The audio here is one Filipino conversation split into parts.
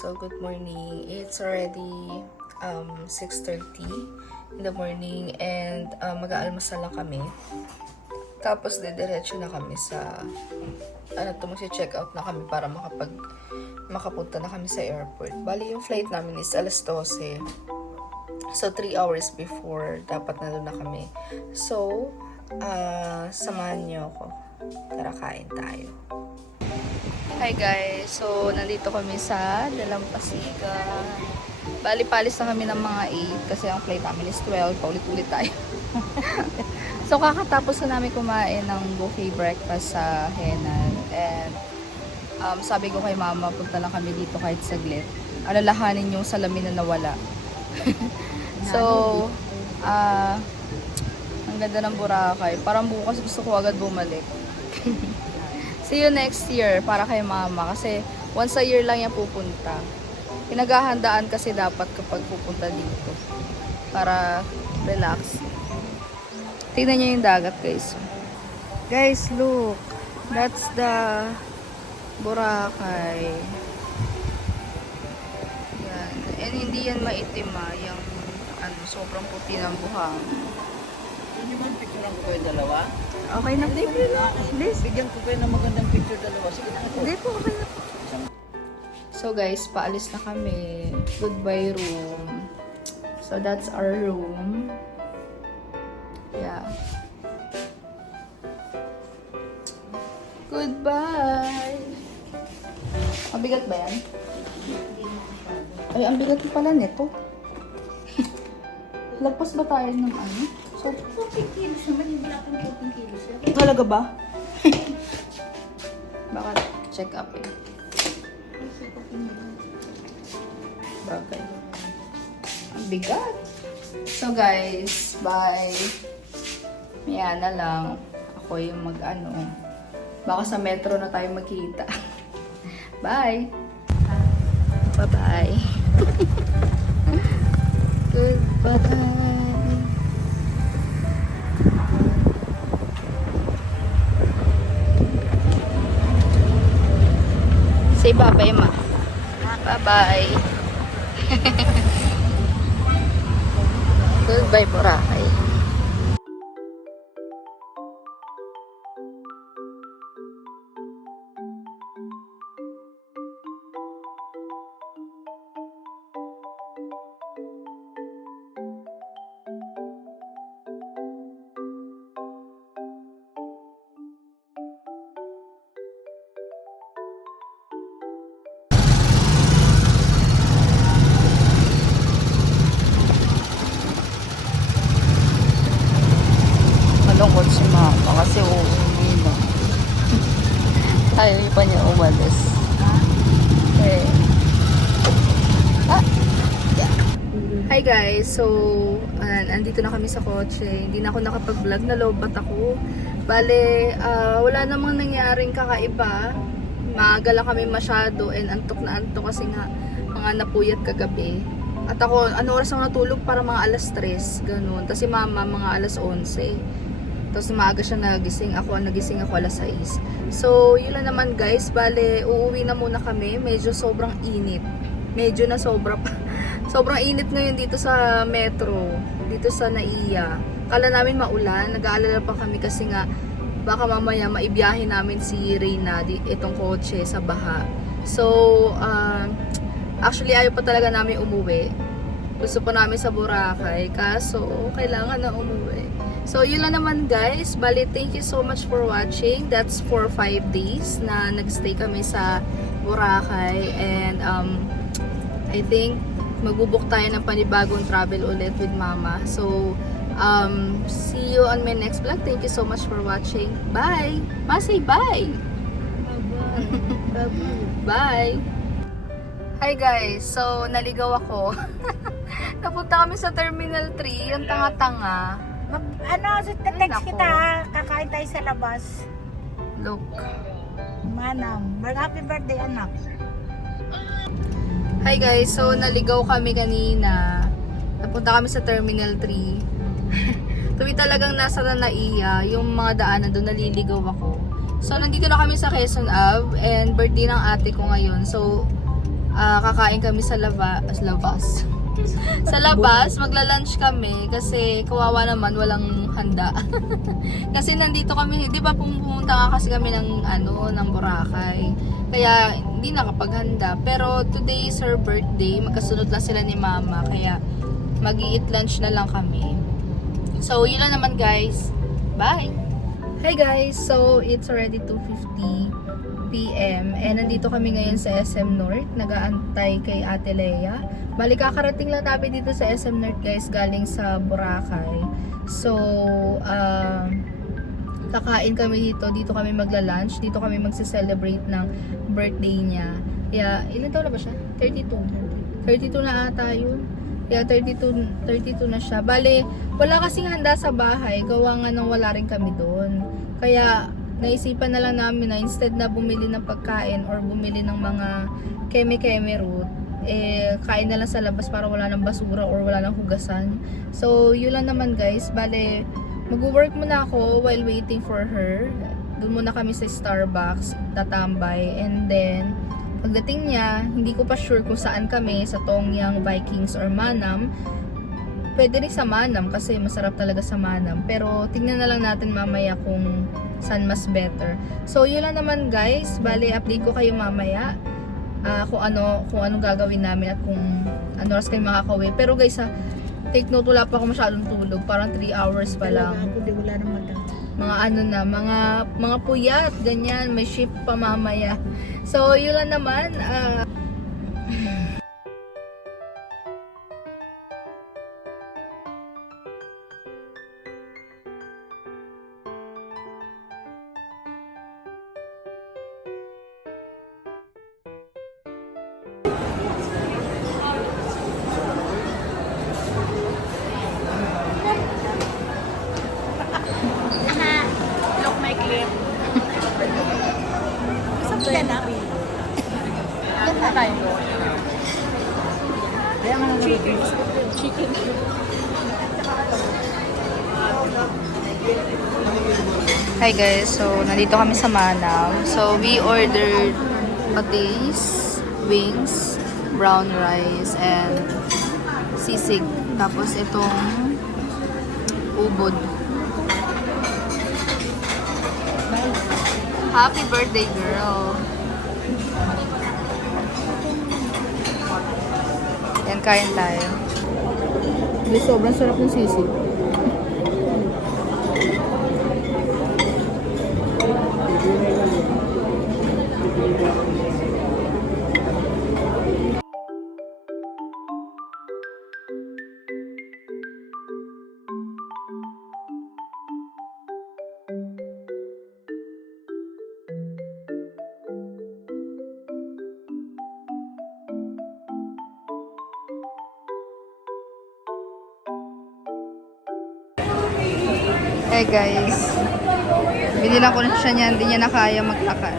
So good morning. It's already 6:30 in the morning and mag-aalmusal lang kami. Tapos diretso na kami sa mag-check out na kami para makapunta na kami sa airport. Bali yung flight namin is alas 12. So 3 hours before dapat na doon na kami. So samahan niyo ako. Tara, kain tayo. Hi guys, so nandito kami sa Dalampasigan. Bali, palis na kami ng mga 8 kasi ang flight namin is 12. Paulit-ulit tayo. So kakatapos na namin kumain ng buffet breakfast sa Henan. And sabi ko kay mama, punta lang kami dito kahit saglit. Alalahanin yung salamin na nawala. So, ang ganda ng Boracay. Parang bukas gusto ko agad bumalik. See you next year para kay mama kasi once a year lang yan pupunta. Pinaghahandaan kasi dapat kapag pupunta dito para relax. Tingnan niyo yung dagat, guys. Guys, look. That's the Boracay. Yan. And hindi yan maitim yung sobrang puti ng buhang. Hindi man picture ko kayo dalawa? Okay na po. Please. Bigyan ko kayo ng magandang picture dalawa. Sige na ako. Hindi po, okay na po. So guys, paalis na kami. Goodbye room. So that's our room. Yeah. Goodbye. Mabigat ba yan? Ay, ang bigat pala nito. Lagpas ba tayo ng ano? So, 14 kilos naman, hindi na akong 14 kilos. talaga ba? Baka check up eh. Bagay. Ang bigat. So guys, bye. Maya na lang. Ako yung baka sa metro na tayo magkita. Bye. Bye-bye. Goodbye. Say bye-bye, ma. Bye-bye. Goodbye, Boracay. Malungkot si mama kasi uuwi na. Ayaw pa niya umalis. Okay. Yeah. Hi guys, so andito na kami sa kotse. Hindi na ako nakapag-vlog, nalobat ako. Bale, wala namang nangyaring kakaiba. Maaga lang kami masyado and antok na antok kasi nga mga napuyat kagabi. At ako, oras ako natulog para mga alas 3, ganun. Tapos si mama mga alas 11. Tapos maaga siya nagising. Nagising ako alas 6. So, yun lang naman guys. Bale, uuwi na muna kami. Medyo sobrang init. Medyo na sobra pa. Sobrang init ngayon dito sa metro. Dito sa Naiya. Kala namin maulan. Nag-aalala pa kami kasi nga baka mamaya maibiyahe namin si Reyna itong kotse sa baha. So, actually ayaw pa talaga namin umuwi. Gusto pa namin sa Boracay. Kaso, kailangan na umuwi. So, yun lang naman guys. Bali, thank you so much for watching. That's for 5 days na nagstay kami sa Boracay. And, I think, magbubuk tayo ng panibagong travel ulit with mama. So, see you on my next vlog. Thank you so much for watching. Bye! Ma, say bye! Bye! Hi guys! So, naligaw ako. Napunta kami sa Terminal 3. Yung tanga-tanga. Text kita, kakain tayo sa labas. Look. Manam, happy birthday anak. Hi guys, so naligaw kami kanina. Napunta kami sa Terminal 3. Tuwi talagang nasa Naiya, yung mga daanan doon naliligaw ako. So nandito na kami sa Quezon Ave and birthday ng ate ko ngayon. So kakain kami sa labas. Sa labas, magla-lunch kami kasi kawawa naman walang handa. Kasi nandito kami, 'di ba pumunta nga kasi kami ng ng Boracay. Kaya hindi nakapaghanda. Pero today is her birthday, magkasunod lang sila ni Mama kaya mag-i-eat lunch na lang kami. So, yun lang naman guys. Bye! Hey guys! So, it's already 2:50 PM and nandito kami ngayon sa SM North. Nag-aantay kay Ate Lea. Bali, kakarating lang namin dito sa SM North guys, galing sa Boracay. So, kakain kami dito. Dito kami magla-lunch. Dito kami magse-celebrate ng birthday niya. Kaya, ilan taon na ba siya? 32. 32 na ata yun. Kaya 32 na siya. Bale, wala kasing handa sa bahay. Gawa nga nang wala rin kami doon. Kaya, naisipan na lang namin na instead na bumili ng pagkain or bumili ng mga keme-keme root, kain na lang sa labas para wala ng basura or wala ng hugasan. So, yun lang naman guys. Bale, mag-work muna ako while waiting for her. Doon muna kami sa Starbucks, tatambay. And then, pagdating niya, hindi ko pa sure kung saan kami, sa Tongyang, Vikings, or Manam. Pwede rin sa Manam kasi masarap talaga sa Manam. Pero tingnan na lang natin mamaya kung saan mas better. So, yun lang naman guys. Bale, update ko kayo mamaya. Kung anong gagawin namin at kung ano oras kayo makakauwi. Pero guys, take note, wala pa ako masyadong tulog. Parang 3 hours pa lang. Ako di wala nang maganda. Mga puyat, ganyan. May shift pa mamaya. So, yun lang naman. Look my clip. Isang ganda. Ganda tayo. Kaya nga chicken. Hi guys, so nandito kami sa Manam. So we ordered patis, wings, brown rice, and sisig. Tapos itong ubod. Happy birthday, girl! Yan, kain tayo. Sobrang sarap ng sisig. Hey guys, binilang ko na siya niyan, hindi niya na kaya maglakad.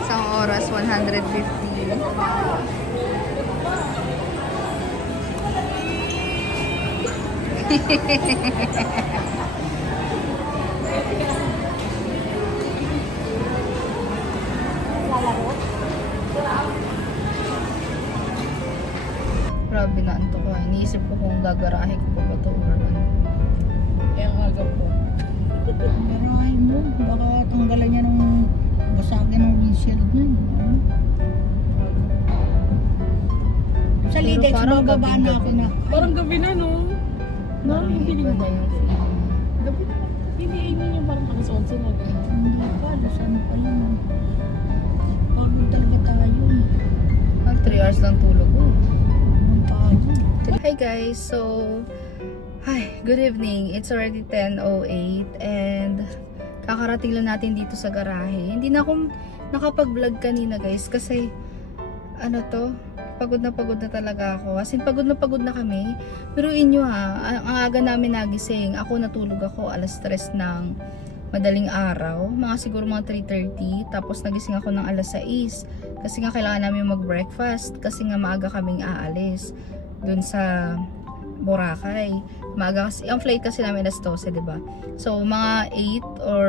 Isang oras, 150. Grabe na anto ko. Iniisip ko kung gagarahe ko pa ba ito or ano. Kaya nga po. Pero ay mo, baka tanggalan niya ng basagin ng windshield niya. Sa Lidex, parang bababa na ako na. Parang gabi na, no? Parang feeling iba mo. na yung feeling. Gabi na. Hindi yun yung parang alas 11 na. Hindi pa, saan pa yun. Pagod talaga tayo. 3 hours lang tulog ko. Ang pagod. Hi guys, so good evening. It's already 10:08 and kakarating lang natin dito sa garahe. Hindi na ako nakapag-vlog kanina guys kasi pagod na talaga ako. As in, pagod na kami. Pero inyo ang aga namin nagising. Ako natulog ako alas 3 ng madaling araw. Mga siguro mga 3:30. Tapos nagising ako ng alas 6. Kasi nga kailangan namin mag-breakfast. Kasi nga maaga kaming aalis dun sa Boracay. Maaga kasi, ang flight kasi namin alas 12, diba? So, mga 8 or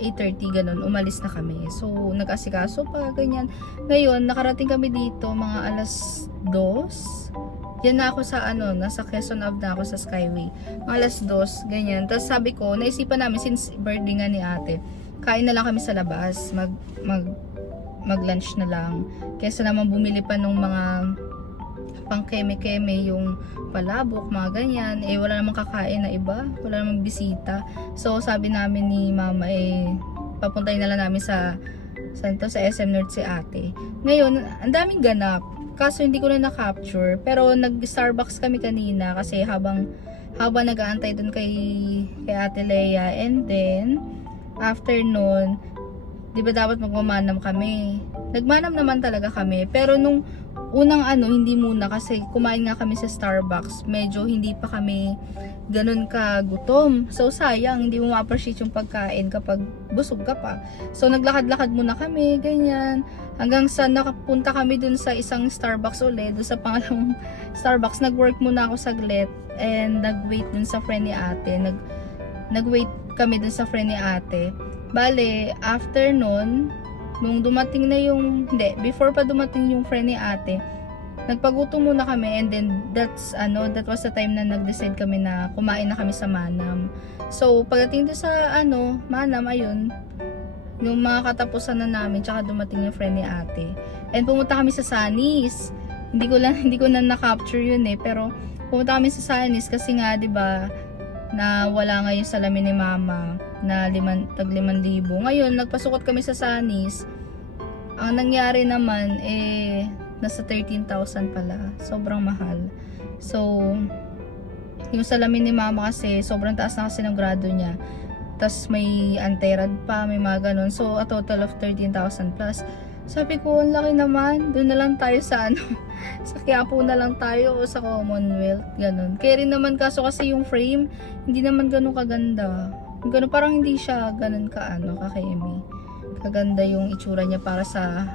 8:30 ganun, umalis na kami. So, nag-asikaso pa, ganyan. Ngayon, nakarating kami dito, mga alas 2. Yan na ako sa nasa Quezon Ave na ako sa Skyway. Mga alas 2, ganyan. Tapos sabi ko, naisipan namin, since birthday nga ni ate, kain na lang kami sa labas, mag-lunch na lang. Kesa naman bumili pa nung mga pang keme-keme, yung palabok, mga ganyan, wala namang kakain na iba, wala namang bisita. So sabi namin ni mama, papuntahin na lang namin sa SM North si ate. Ngayon, ang daming ganap, kaso hindi ko na na-capture, pero nag-Starbucks kami kanina kasi habang nag-aantay dun kay ate Leia, and then after nun, di ba dapat magmamanam kami? Nagmanam naman talaga kami, pero nung unang hindi muna kasi kumain nga kami sa Starbucks, medyo hindi pa kami ganun ka gutom. So sayang, hindi mo ma-appreciate yung pagkain kapag busog ka pa. So naglakad-lakad muna kami, ganyan. Hanggang sa nakapunta kami dun sa isang Starbucks ulit, dun sa pangalawang Starbucks. Nag-work muna ako saglit and nag-wait dun sa friend ni ate. Nag-wait kami dun sa friend ni ate. Bale, after nun, nung dumating na before pa dumating yung friend ni ate, nagpagutom muna kami, and then that was the time na nag-decide kami na kumain na kami sa Manam. So, pagdating doon sa Manam, ayun, yung mga katapusan na namin, tsaka dumating yung friend ni ate. And pumunta kami sa Sunny's. Hindi ko na na-capture yun pero pumunta kami sa Sunny's kasi nga, 'di ba, na wala nga yung salamin ni mama na tag 5,000. Ngayon, nagpasukot kami sa Sunny's. Ang nangyari naman, nasa 13,000 pala. Sobrang mahal. So, yung salamin ni mama kasi, sobrang taas na kasi ng grado niya. Tapos may anti-rad pa, may mga ganun. So, a total of 13,000 plus. Sabi ko, ang laki naman. Doon na lang tayo sa sa Quiapo na lang tayo o sa Commonwealth. Ganun. Kaya rin naman kaso kasi yung frame, hindi naman ganun kaganda. Ganun, parang hindi siya ganun kakeme. Kaganda yung itsura niya para sa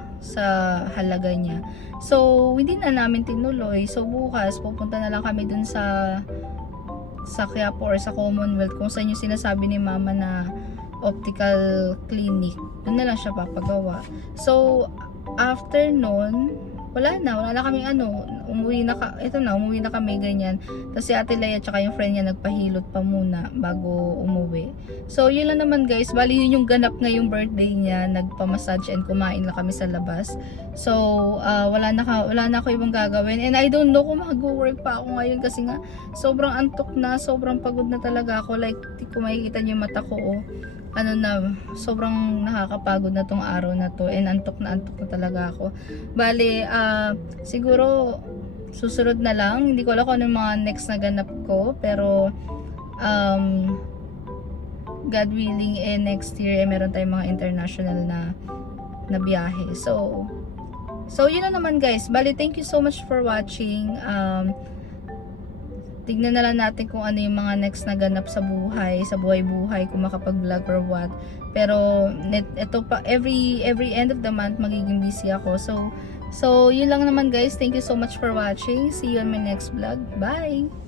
halaga niya. So, hindi na namin tinuloy. So, bukas, pupunta na lang kami dun sa Quiapo or sa Commonwealth kung saan yung sinasabi ni mama na optical clinic. Doon na lang siya papagawa. So, after nun, wala na kami umuwi na kami ganyan. Tapos si Ate Leia tsaka yung friend niya nagpahilot pa muna bago umuwi. So yun lang naman guys, bali yun yung ganap ngayong birthday niya, nagpa-massage and kumain lang kami sa labas. So wala na ako ibang gagawin, and I don't know kung mag-work pa ako ngayon kasi nga sobrang antok na, sobrang pagod na talaga ako, like kung makikita niyo yung mata ko sobrang nakakapagod na tong araw na to, and antok na talaga ako. Bale, siguro susunod na lang, hindi ko alam kung ano yung mga next na ganap ko, pero God willing, next year meron tayong mga international na biyahe. So yun na naman guys. Bale, thank you so much for watching. Tignan na lang natin kung ano yung mga next na ganap sa buhay, kung makapag-vlog or what. Pero ito pa, every end of the month magiging busy ako. So yun lang naman guys. Thank you so much for watching. See you on my next vlog. Bye!